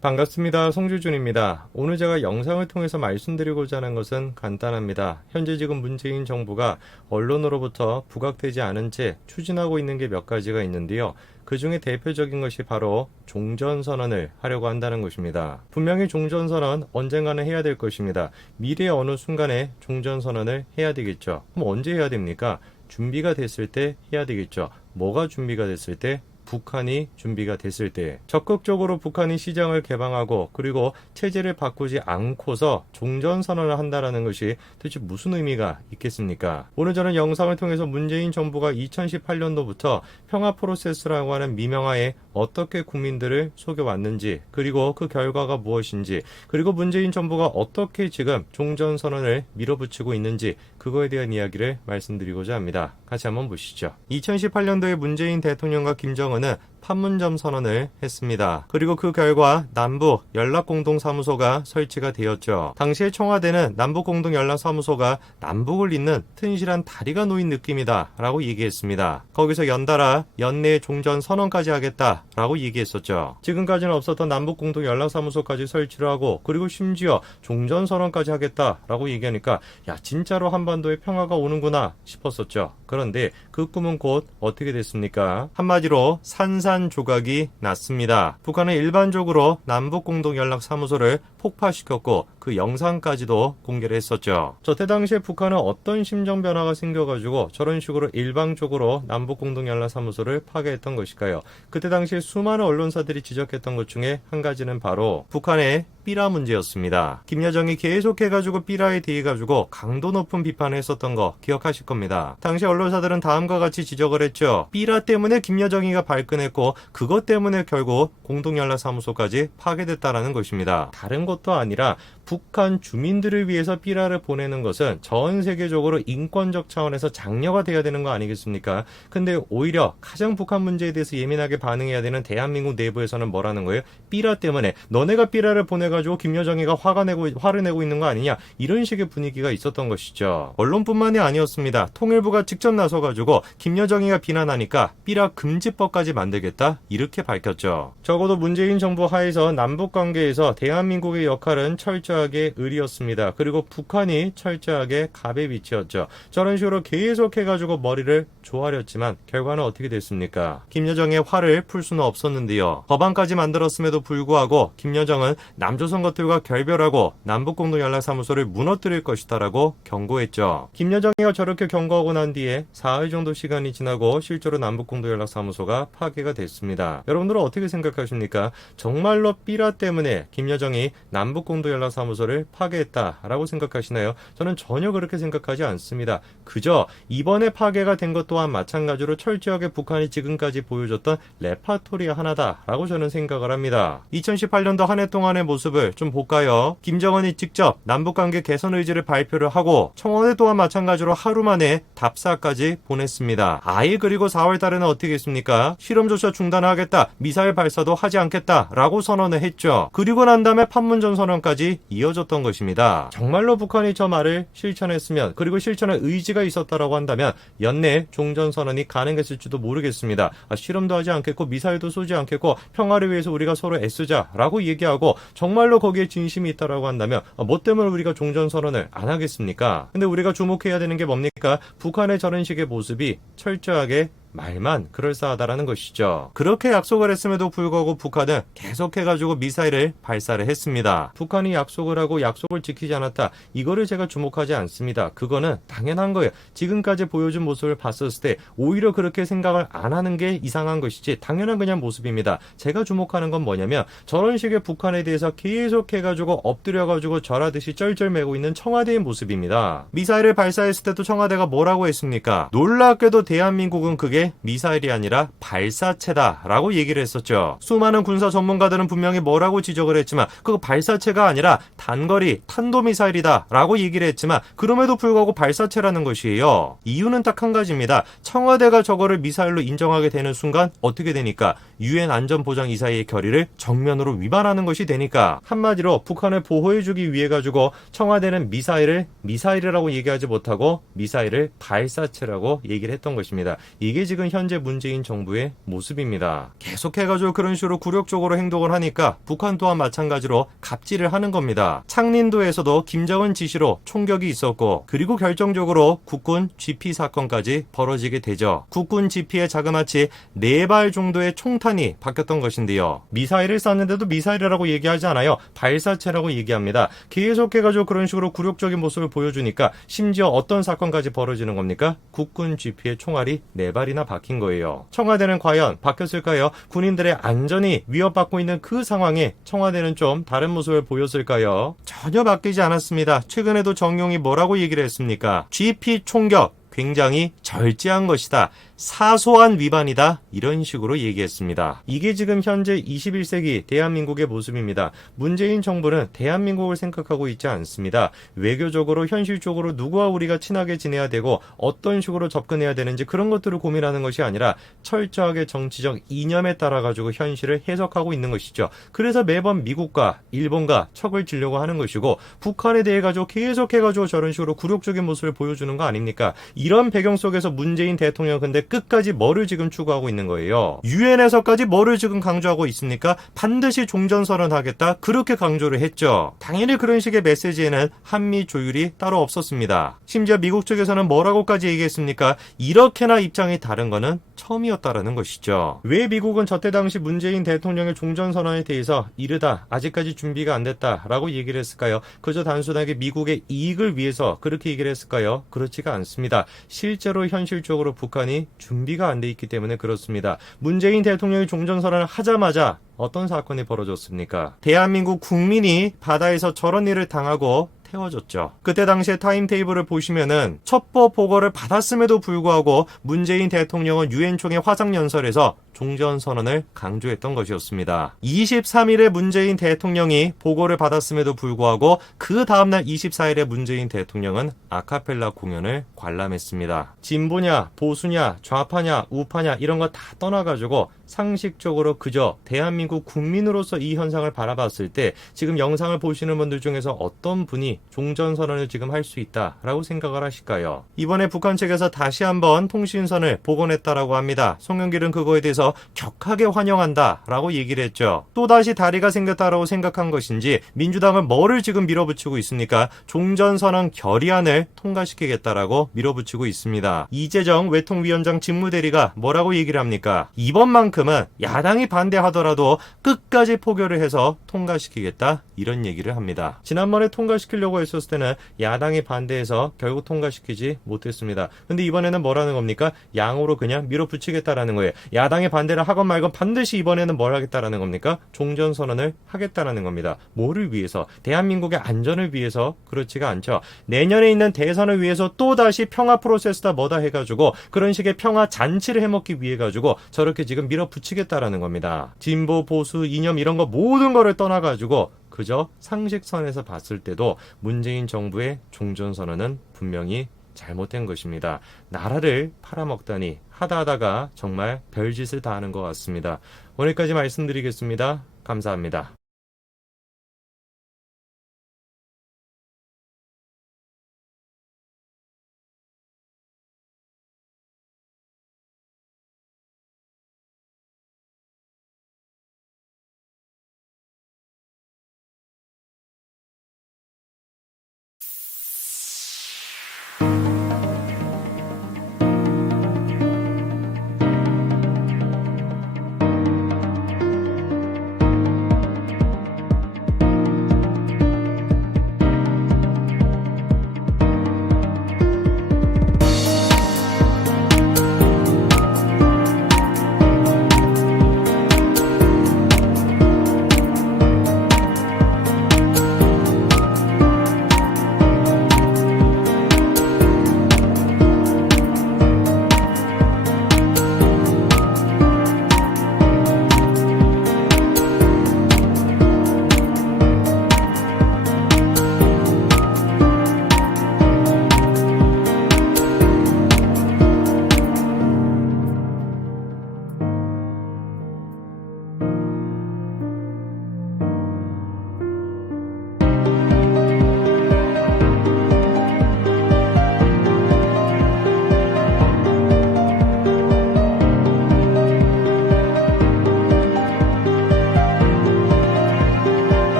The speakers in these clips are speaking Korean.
반갑습니다. 송주준입니다. 오늘 제가 영상을 통해서 말씀드리고자 하는 것은 간단합니다. 현재 지금 문재인 정부가 언론으로부터 부각되지 않은 채 추진하고 있는 게 몇 가지가 있는데요. 그 중에 대표적인 것이 바로 종전선언을 하려고 한다는 것입니다. 분명히 종전선언 언젠가는 해야 될 것입니다. 미래의 어느 순간에 종전선언을 해야 되겠죠. 그럼 언제 해야 됩니까? 준비가 됐을 때 해야 되겠죠. 뭐가 준비가 됐을 때? 북한이 준비가 됐을 때 적극적으로 북한이 시장을 개방하고 그리고 체제를 바꾸지 않고서 종전선언을 한다는 것이 도대체 무슨 의미가 있겠습니까? 오늘 저는 영상을 통해서 문재인 정부가 2018년도부터 평화 프로세스라고 하는 미명하에 어떻게 국민들을 속여왔는지, 그리고 그 결과가 무엇인지, 그리고 문재인 정부가 어떻게 지금 종전선언을 밀어붙이고 있는지, 그거에 대한 이야기를 말씀드리고자 합니다. 같이 한번 보시죠. 2018년도에 문재인 대통령과 김정은은 판문점 선언을 했습니다. 그리고 그 결과 남북 연락공동사무소가 설치가 되었죠. 당시에 청와대는 남북공동연락사무소가 남북을 잇는 튼실한 다리가 놓인 느낌이다 라고 얘기했습니다. 거기서 연달아 연내 종전선언까지 하겠다 라고 얘기했었죠. 지금까지는 없었던 남북공동연락사무소까지 설치를 하고, 그리고 심지어 종전선언까지 하겠다 라고 얘기하니까 야, 진짜로 한반도에 평화가 오는구나 싶었었죠. 그런데 그 꿈은 곧 어떻게 됐습니까? 한마디로 산산조각이 났습니다. 북한은 일반적으로 남북공동연락사무소를 폭파시켰고 그 영상까지도 공개를 했었죠. 저때 당시에 북한은 어떤 심정 변화가 생겨가지고 저런 식으로 일방적으로 남북공동연락사무소를 파괴했던 것일까요? 그때 당시에 수많은 언론사들이 지적했던 것 중에 한 가지는 바로 북한의 삐라 문제였습니다. 김여정이 계속해가지고 삐라에 대해가지고 강도 높은 비판을 했었던 거 기억하실 겁니다. 당시 언론사들은 다음과 같이 지적을 했죠. 삐라 때문에 김여정이가 발끈했고 그것 때문에 결국 공동연락사무소까지 파괴됐다라는 것입니다. 다른 것도 아니라 북한 주민들을 위해서 삐라를 보내는 것은 전 세계적으로 인권적 차원에서 장려가 돼야 되는 거 아니겠습니까? 근데 오히려 가장 북한 문제에 대해서 예민하게 반응해야 되는 대한민국 내부에서는 뭐라는 거예요? 삐라 때문에 너네가 삐라를 보내가지고 김여정이가 화를 내고 있는 거 아니냐, 이런 식의 분위기가 있었던 것이죠. 언론뿐만이 아니었습니다. 통일부가 직접 나서가지고 김여정이가 비난하니까 삐라 금지법까지 만들겠다 이렇게 밝혔죠. 적어도 문재인 정부 하에서 남북관계에서 대한민국의 역할은 철저하게 을이었습니다. 그리고 북한이 철저하게 갑의 위치였죠. 저런 식으로 계속해가지고 머리를 조아렸지만 결과는 어떻게 됐습니까? 김여정의 화를 풀 수는 없었는데요. 법안까지 만들었음에도 불구하고 김여정은 남조선 것들과 결별하고 남북공동연락사무소를 무너뜨릴 것이다라고 경고했죠. 김여정이가 저렇게 경고하고 난 뒤에 사흘 정도 시간이 지나고 실제로 남북공동연락사무소가 파괴가 됐습니다. 여러분들은 어떻게 생각하십니까? 정말로 삐라 때문에 김여정이 남북공동연락사무소를 파괴했다라고 생각하시나요? 저는 전혀 그렇게 생각하지 않습니다. 그저 이번에 파괴가 된 것 또한 마찬가지로 철저하게 북한이 지금까지 보여줬던 레파토리 하나다라고 저는 생각을 합니다. 2018년도 한 해 동안의 모습을 좀 볼까요? 김정은이 직접 남북관계 개선 의지를 발표를 하고 청와대 또한 마찬가지로 하루 만에 답사까지 보냈습니다. 아예 그리고 4월 달에는 어떻게 했습니까? 실험조차 중단하겠다, 미사일 발사도 하지 않겠다 라고 선언을 했죠. 그리고 난 다음에 판문점 선언까지 이어졌던 것입니다. 정말로 북한이 저 말을 실천했으면, 그리고 실천할 의지가 있었다라고 한다면 연내 종전선언이 가능했을지도 모르겠습니다. 실험도 하지 않겠고 미사일도 쏘지 않겠고 평화를 위해서 우리가 서로 애쓰자라고 얘기하고 정말로 거기에 진심이 있다라고 한다면 뭐 때문에 우리가 종전선언을 안 하겠습니까? 근데 우리가 주목해야 되는 게 뭡니까? 북한의 저런 식의 모습이 철저하게 말만 그럴싸하다라는 것이죠. 그렇게 약속을 했음에도 불구하고 북한은 계속해가지고 미사일을 발사를 했습니다. 북한이 약속을 하고 약속을 지키지 않았다, 이거를 제가 주목하지 않습니다. 그거는 당연한 거예요. 지금까지 보여준 모습을 봤었을 때 오히려 그렇게 생각을 안 하는 게 이상한 것이지 당연한 그냥 모습입니다. 제가 주목하는 건 뭐냐면 저런 식의 북한에 대해서 계속해가지고 엎드려가지고 절하듯이 쩔쩔매고 있는 청와대의 모습입니다. 미사일을 발사했을 때도 청와대가 뭐라고 했습니까? 놀랍게도 대한민국은 그게 미사일이 아니라 발사체다라고 얘기를 했었죠. 수많은 군사 전문가들은 분명히 뭐라고 지적을 했지만 그거 발사체가 아니라 단거리 탄도미사일이다라고 얘기를 했지만 그럼에도 불구하고 발사체라는 것이에요. 이유는 딱 한 가지입니다. 청와대가 저거를 미사일로 인정하게 되는 순간 어떻게 되니까? 유엔 안전보장이사회의 결의를 정면으로 위반하는 것이 되니까. 한마디로 북한을 보호해주기 위해 가지고 청와대는 미사일을 미사일이라고 얘기하지 못하고 미사일을 발사체라고 얘기를 했던 것입니다. 이게 지금 현재 문재인 정부의 모습입니다. 계속해가지고 그런 식으로 굴욕적으로 행동을 하니까 북한 또한 마찬가지로 갑질을 하는 겁니다. 창린도에서도 김정은 지시로 총격이 있었고, 그리고 결정적으로 국군 GP 사건까지 벌어지게 되죠. 국군 GP에 자그마치 4발 정도의 총탄이 박혔던 것인데요. 미사일을 쐈는데도 미사일이라고 얘기하지 않아요. 발사체라고 얘기합니다. 계속해가지고 그런 식으로 굴욕적인 모습을 보여주니까 심지어 어떤 사건까지 벌어지는 겁니까? 국군 GP에 총알이 4발이나 박힌 거예요. 청와대는 과연 박혔을까요? 군인들의 안전이 위협받고 있는 그 상황에 청와대는 좀 다른 모습을 보였을까요? 전혀 바뀌지 않았습니다. 최근에도 정용이 뭐라고 얘기를 했습니까? GP 총격 굉장히 절제한 것이다. 사소한 위반이다. 이런 식으로 얘기했습니다. 이게 지금 현재 21세기 대한민국의 모습입니다. 문재인 정부는 대한민국을 생각하고 있지 않습니다. 외교적으로 현실적으로 누구와 우리가 친하게 지내야 되고 어떤 식으로 접근해야 되는지 그런 것들을 고민하는 것이 아니라 철저하게 정치적 이념에 따라 가지고 현실을 해석하고 있는 것이죠. 그래서 매번 미국과 일본과 척을 지려고 하는 것이고, 북한에 대해 가지고 계속해 가지고 저런 식으로 굴욕적인 모습을 보여주는 거 아닙니까? 이런 배경 속에서 문재인 대통령 근데 끝까지 뭐를 지금 추구하고 있는 거예요? 유엔에서까지 뭐를 지금 강조하고 있습니까? 반드시 종전선언 하겠다, 그렇게 강조를 했죠. 당연히 그런 식의 메시지에는 한미 조율이 따로 없었습니다. 심지어 미국 측에서는 뭐라고까지 얘기했습니까? 이렇게나 입장이 다른 거는 처음이었다라는 것이죠. 왜 미국은 저때 당시 문재인 대통령의 종전선언에 대해서 이르다, 아직까지 준비가 안 됐다라고 얘기를 했을까요? 그저 단순하게 미국의 이익을 위해서 그렇게 얘기를 했을까요? 그렇지가 않습니다. 실제로 현실적으로 북한이 준비가 안 돼 있기 때문에 그렇습니다. 문재인 대통령이 종전선언을 하자마자 어떤 사건이 벌어졌습니까? 대한민국 국민이 바다에서 저런 일을 당하고 태워졌죠. 그때 당시에 타임테이블을 보시면은 첩보 보고를 받았음에도 불구하고 문재인 대통령은 유엔 총회 화상연설에서 종전선언을 강조했던 것이었습니다. 23일에 문재인 대통령이 보고를 받았음에도 불구하고 그 다음날 24일에 문재인 대통령은 아카펠라 공연을 관람했습니다. 진보냐, 보수냐, 좌파냐, 우파냐 이런 거 다 떠나가지고 상식적으로 그저 대한민국 국민으로서 이 현상을 바라봤을 때 지금 영상을 보시는 분들 중에서 어떤 분이 종전선언을 지금 할 수 있다라고 생각을 하실까요? 이번에 북한 측에서 다시 한번 통신선을 복원했다라고 합니다. 송영길은 그거에 대해서 격하게 환영한다라고 얘기를 했죠. 또다시 다리가 생겼다라고 생각한 것인지 민주당은 뭐를 지금 밀어붙이고 있습니까? 종전선언 결의안을 통과시키겠다라고 밀어붙이고 있습니다. 이재정 외통위원장 직무대리가 뭐라고 얘기를 합니까? 이번만큼은 야당이 반대하더라도 끝까지 포결을 해서 통과시키겠다, 이런 얘기를 합니다. 지난번에 통과시키려고 했었을 때는 야당이 반대해서 결국 통과시키지 못했습니다. 근데 이번에는 뭐라는 겁니까? 양으로 그냥 밀어붙이겠다라는 거예요. 야당이 반대를 하건 말건 반드시 이번에는 뭘 하겠다라는 겁니까? 종전선언을 하겠다라는 겁니다. 뭐를 위해서? 대한민국의 안전을 위해서? 그렇지가 않죠. 내년에 있는 대선을 위해서 또다시 평화 프로세스다 뭐다 해가지고 그런 식의 평화 잔치를 해먹기 위해 가지고 저렇게 지금 밀어붙이겠다라는 겁니다. 진보, 보수, 이념 이런 거 모든 거를 떠나가지고 그저 상식선에서 봤을 때도 문재인 정부의 종전선언은 분명히 잘못된 것입니다. 나라를 팔아먹다니 하다하다가 정말 별짓을 다 하는 것 같습니다. 오늘까지 말씀드리겠습니다. 감사합니다.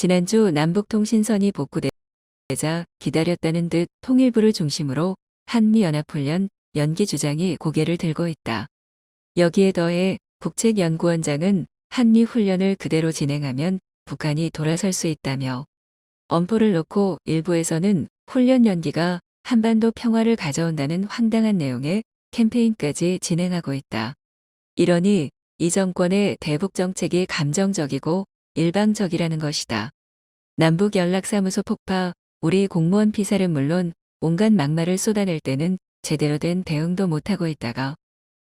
지난주 남북통신선이 복구되자 기다렸다는 듯 통일부를 중심으로 한미연합훈련 연기 주장이 고개를 들고 있다. 여기에 더해 국책연구원장은 한미훈련을 그대로 진행하면 북한이 돌아설 수 있다며 엄포를 놓고 일부에서는 훈련 연기가 한반도 평화를 가져온다는 황당한 내용의 캠페인까지 진행하고 있다. 이러니 이 정권의 대북 정책이 감정적이고 일방적이라는 것이다. 남북연락사무소 폭파, 우리 공무원 피살은 물론 온갖 막말을 쏟아낼 때는 제대로 된 대응도 못하고 있다가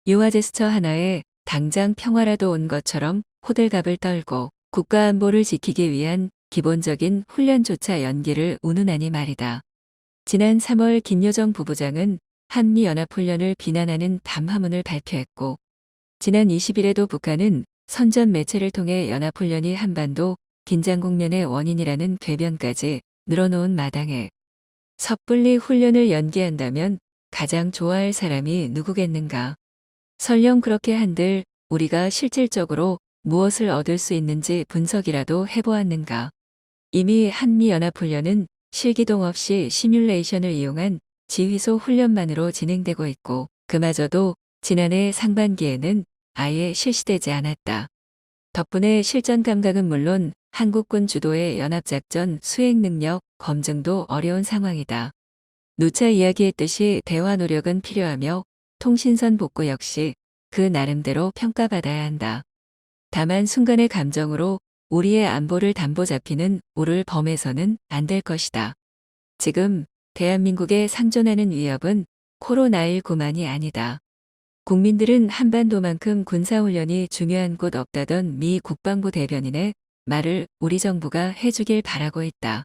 유화 제스처 하나에 당장 평화라도 온 것처럼 호들갑을 떨고 국가 안보를 지키기 위한 기본적인 훈련조차 연기를 운운하니 말이다. 지난 3월 김여정 부부장은 한미연합훈련을 비난하는 담화문을 발표했고 지난 20일에도 북한은 선전 매체를 통해 연합훈련이 한반도 긴장 국면의 원인이라는 궤변까지 늘어놓은 마당에 섣불리 훈련을 연기한다면 가장 좋아할 사람이 누구겠는가. 설령 그렇게 한들 우리가 실질적으로 무엇을 얻을 수 있는지 분석이라도 해보았는가. 이미 한미연합훈련은 실기동 없이 시뮬레이션을 이용한 지휘소 훈련만으로 진행되고 있고 그마저도 지난해 상반기에는 아예 실시되지 않았다. 덕분에 실전 감각은 물론 한국군 주도의 연합작전 수행 능력 검증도 어려운 상황이다. 누차 이야기했듯이 대화 노력은 필요하며 통신선 복구 역시 그 나름대로 평가받아야 한다. 다만 순간의 감정으로 우리의 안보를 담보 잡히는 오를 범해서는 안 될 것이다. 지금 대한민국에 상존하는 위협은 코로나19만이 아니다. 국민들은 한반도만큼 군사훈련이 중요한 곳 없다던 미 국방부 대변인의 말을 우리 정부가 해주길 바라고 있다.